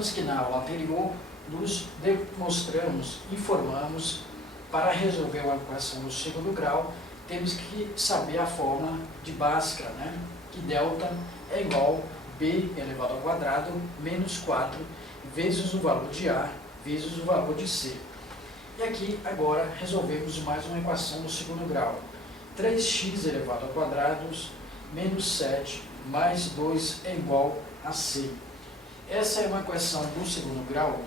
Lembramos que na aula anterior nos demonstramos, informamos, para resolver uma equação do segundo grau, temos que saber a fórmula de Bhaskara, né? Que delta é igual a b elevado ao quadrado menos 4 vezes o valor de A vezes o valor de C. E aqui, agora, resolvemos mais uma equação do segundo grau. 3x elevado ao quadrado menos 7 mais 2 é igual a C. Essa é uma equação do segundo grau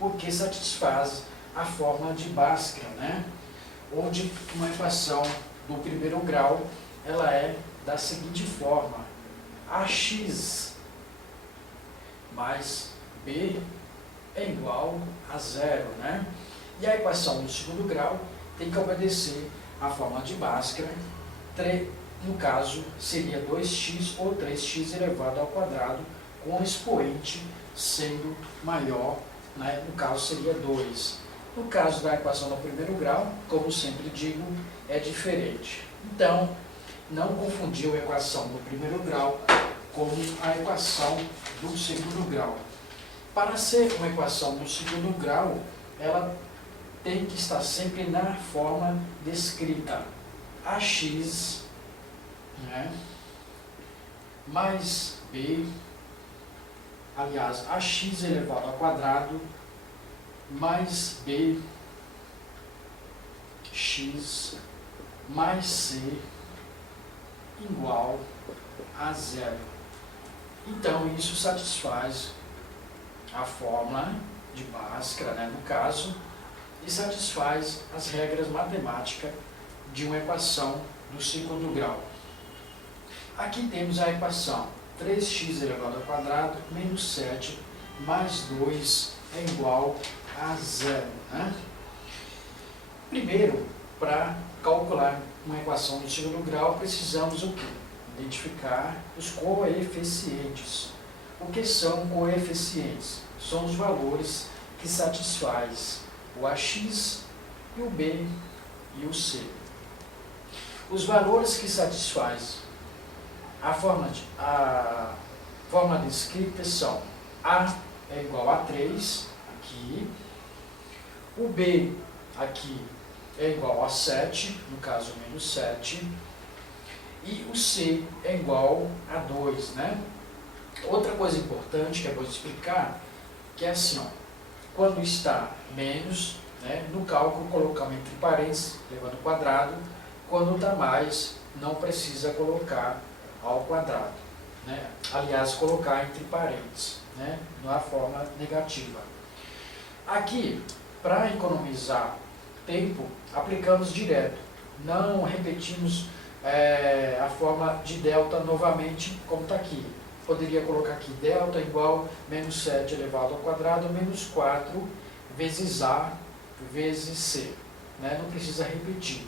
porque satisfaz a fórmula de Bhaskara, né? Onde uma equação do primeiro grau ela é da seguinte forma: ax mais b é igual a zero, né? E a equação do segundo grau tem que obedecer à fórmula de Bhaskara. No caso, seria 2x ou 3x elevado ao quadrado, com o expoente sendo maior, né? No caso, seria 2. No caso da equação do primeiro grau, como sempre digo, é diferente. Então, não confundir a equação do primeiro grau com a equação do segundo grau. Para ser uma equação do segundo grau, ela tem que estar sempre na forma descrita. Ax, né, mais b, aliás, ax elevado ao quadrado mais b x mais c igual a zero. Então, isso satisfaz a fórmula de Bhaskara, né, no caso, e satisfaz as regras matemáticas de uma equação do segundo grau. Aqui temos a equação 3x elevado ao quadrado menos 7 mais 2 é igual a zero, né? Primeiro, para calcular uma equação do segundo grau, precisamos o quê? Identificar os coeficientes. O que são coeficientes? São os valores que satisfaz o ax e o b e o c. Os valores que satisfaz a forma descrita são a é igual a 3, aqui, o b aqui é igual a 7, no caso menos 7, e o c é igual a 2, né? Outra coisa importante que eu vou explicar, que é assim, ó, quando está menos, né, no cálculo colocamos entre parênteses, levando ao quadrado, quando está mais, não precisa colocar ao quadrado, né? Aliás, colocar entre parênteses, né, na forma negativa. Aqui, para economizar tempo, aplicamos direto, não repetimos a forma de delta novamente, como está aqui. Poderia colocar aqui delta igual menos 7 elevado ao quadrado menos 4 vezes A vezes C, né? Não precisa repetir.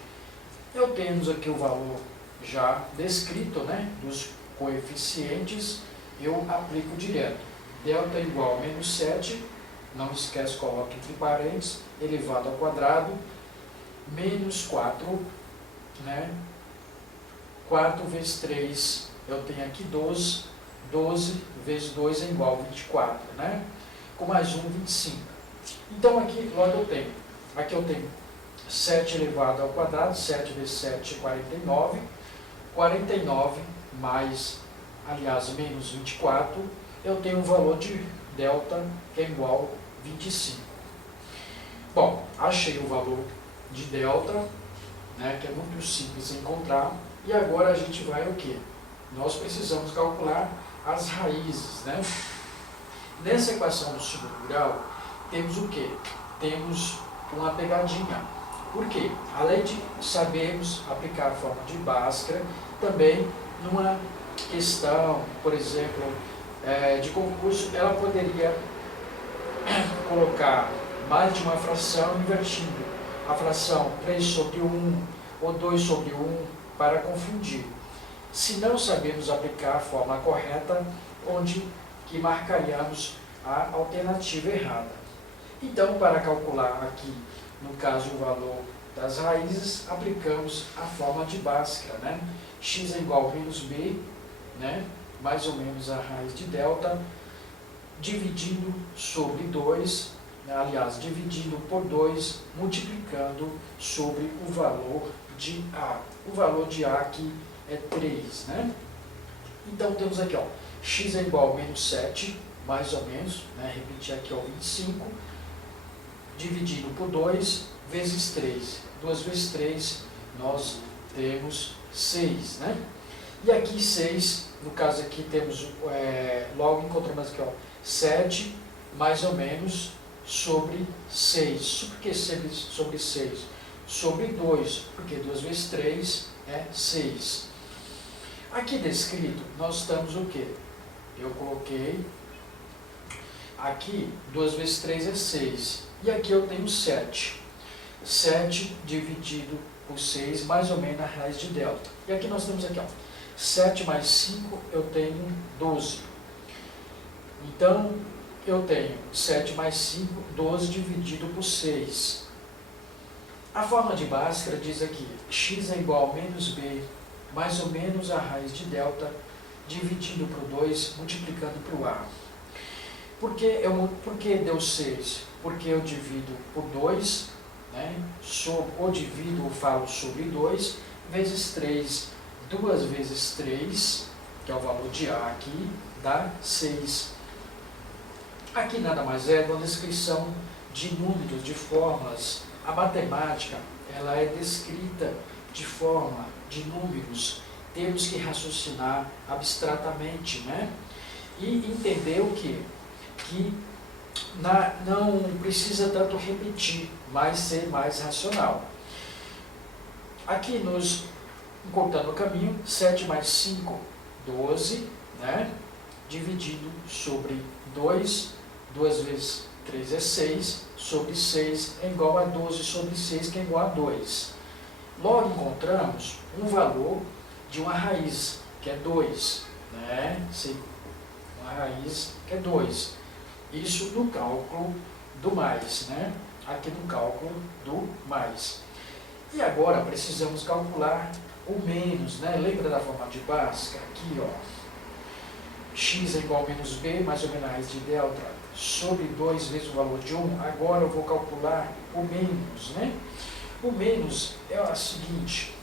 Eu temos aqui o valor já descrito, né, dos coeficientes, eu aplico direto. Delta igual a menos 7, não esquece, coloca entre parênteses, elevado ao quadrado, menos 4, né? 4 vezes 3, eu tenho aqui 12, 12 vezes 2 é igual a 24, né? Com mais 1, 25. Então aqui, logo eu tenho, aqui eu tenho 7 elevado ao quadrado, 7 vezes 7 é 49, 49 mais, aliás, menos 24, eu tenho um valor de delta que é igual a 25. Bom, achei o valor de delta, né, que é muito simples de encontrar, e agora a gente vai o quê? Nós precisamos calcular as raízes, né? Nessa equação do segundo grau, temos o quê? Temos uma pegadinha. Por quê? Além de sabermos aplicar a forma de Bhaskara, também numa questão, por exemplo, de concurso, ela poderia colocar mais de uma fração invertindo a fração 3 sobre 1 ou 2 sobre 1 para confundir. Se não sabemos aplicar a forma correta, onde que marcaríamos a alternativa errada. Então, para calcular aqui, no caso, o valor das raízes, aplicamos a forma de Bhaskara, né? X é igual a menos b, né? Mais ou menos a raiz de delta, dividindo sobre 2, né, aliás, dividindo por 2, multiplicando sobre o valor de A. O valor de A aqui é 3, né? Então temos aqui, ó, x é igual a menos 7, mais ou menos, né, repetir aqui, ó, 25, dividido por 2, vezes 3. 2 vezes 3, nós temos 6, né? E aqui 6, no caso aqui temos, logo encontramos aqui, ó, 7, mais ou menos, sobre 6. Por que sobre 6? Sobre 2, porque 2 vezes 3 é 6. Aqui descrito, nós estamos o quê? Eu coloquei, aqui 2 vezes 3 é 6, e aqui eu tenho 7. 7 dividido por 6, mais ou menos a raiz de delta. E aqui nós temos aqui, ó, 7 mais 5, eu tenho 12. Então, eu tenho 7 mais 5, 12 dividido por 6. A forma de Bhaskara diz aqui, x é igual a menos b, mais ou menos a raiz de delta, dividido por 2, multiplicando por a. Por que deu 6? Porque eu divido por 2, né, ou divido ou falo sobre 2, vezes 3. 2 vezes 3, que é o valor de a aqui, dá 6. Aqui nada mais é uma descrição de números, de fórmulas. A matemática, ela é descrita de forma de números. Temos que raciocinar abstratamente, né? E entender o quê? Que não precisa tanto repetir, mas ser mais racional. Aqui nos encontrando o caminho, 7 mais 5, 12, né? Dividido sobre 2, 2 vezes 3 é 6, sobre 6 é igual a 12 sobre 6, que é igual a 2. Logo encontramos um valor de uma raiz, que é 2, né? Uma raiz que é 2. Isso no cálculo do mais, né? Aqui no cálculo do mais. E agora precisamos calcular o menos, né? Lembra da forma de Bhaskara? Aqui, ó. X é igual a menos b, mais ou menos a raiz de delta, sobre 2 vezes o valor de 1. Agora eu vou calcular o menos, né? O menos é o seguinte,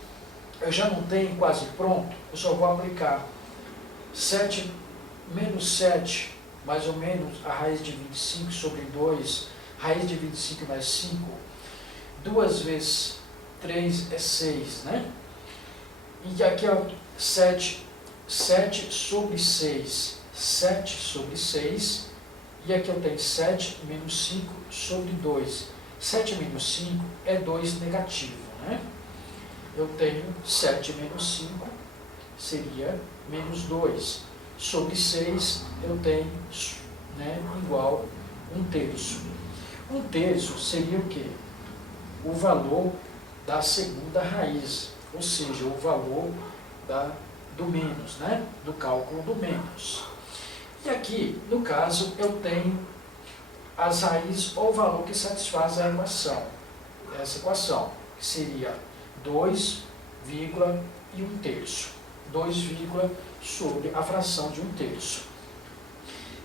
eu já não tenho quase pronto, eu só vou aplicar 7 menos 7, mais ou menos a raiz de 25 sobre 2, raiz de 25 mais 5, 2 vezes 3 é 6, né? E aqui é 7 sobre 6, 7 sobre 6, e aqui eu tenho 7 menos 5 sobre 2. 7 menos 5 é 2 negativo, né? Eu tenho 7 menos 5, seria menos 2. Sobre 6 eu tenho, né, igual 1/3. 1/3 seria o quê? O valor da segunda raiz, ou seja, o valor do menos, né? Do cálculo do menos. E aqui, no caso, eu tenho as raízes ou o valor que satisfaz a equação. Essa equação, que seria 2, e 1/3. 2, sobre a fração de 1/3.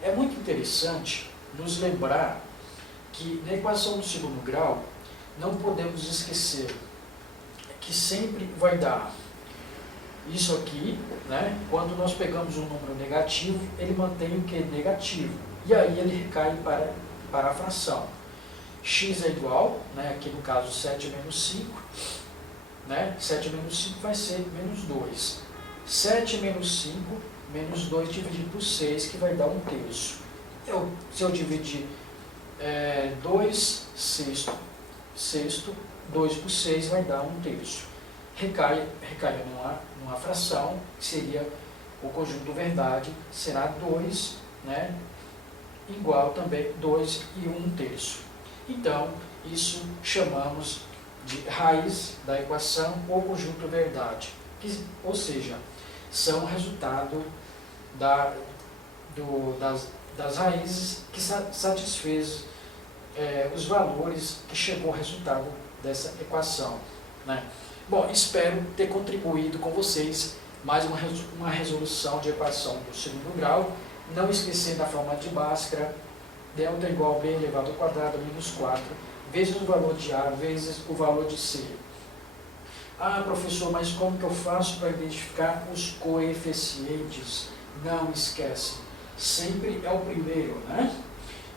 É muito interessante nos lembrar que na equação do segundo grau, não podemos esquecer que sempre vai dar isso aqui, né? Quando nós pegamos um número negativo, ele mantém o que? Negativo. E aí ele recai para a fração. X é igual, né? Aqui no caso 7 menos 5, né? 7 menos 5 vai ser menos 2. 7 menos 5, menos 2 dividido por 6, que vai dar 1/3. Se eu dividir 2 sexto, 2 por 6 vai dar 1/3. Recai numa fração, que seria o conjunto verdade, será 2, né? Igual também 2 e 1/3. Então, isso chamamos de raiz da equação ou conjunto verdade, ou seja, são resultado das raízes que satisfez os valores que chegou ao resultado dessa equação, né? Bom, espero ter contribuído com vocês mais uma resolução de equação do segundo grau não esquecendo a forma de Bhaskara, delta é igual a B elevado ao quadrado menos 4, vezes o valor de A, vezes o valor de C. Ah, professor, mas como que eu faço para identificar os coeficientes? Não esquece, sempre é o primeiro, né?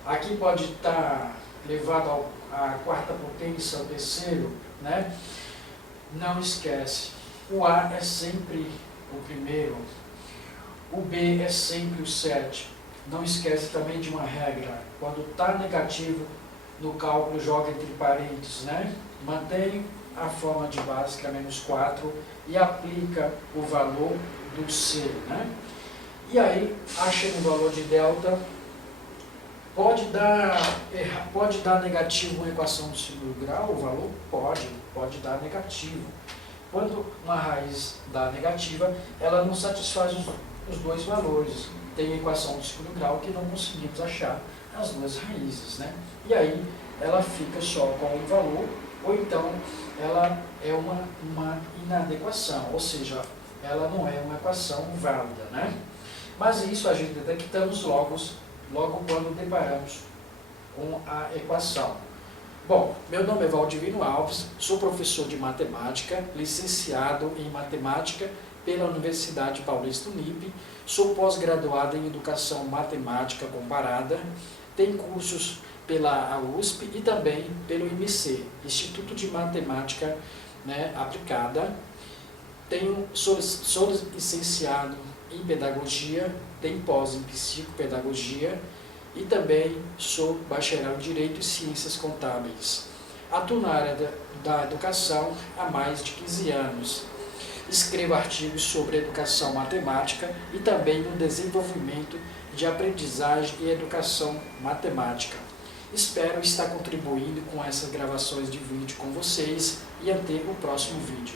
Aqui pode estar elevado à quarta potência, ao terceiro, né? Não esquece, o A é sempre o primeiro, o B é sempre o 7. Não esquece também de uma regra, quando está negativo no cálculo, joga entre parênteses, né? Mantém a forma de Bhaskara menos 4 e aplica o valor do C, né? E aí, achando o valor de delta, pode dar negativo uma equação do segundo grau, o valor? Pode dar negativo. Quando uma raiz dá negativa, ela não satisfaz os dois valores. Tem a equação do segundo grau que não conseguimos achar as duas raízes, né? E aí ela fica só com um valor, ou então ela é uma inadequação, ou seja, ela não é uma equação válida, né? Mas isso a gente detectamos logo quando deparamos com a equação. Bom, meu nome é Valdivino Alves, sou professor de matemática, licenciado em matemática pela Universidade Paulista Unip, sou pós-graduado em Educação Matemática Comparada, tenho cursos pela USP e também pelo IMC, Instituto de Matemática, né, Aplicada. Sou licenciado em Pedagogia, tenho pós em Psicopedagogia e também sou bacharel em Direito e Ciências Contábeis. Atuo na área da educação há mais de 15 anos. Escrevo artigos sobre educação matemática e também no desenvolvimento de aprendizagem e educação matemática. Espero estar contribuindo com essas gravações de vídeo com vocês e até o próximo vídeo.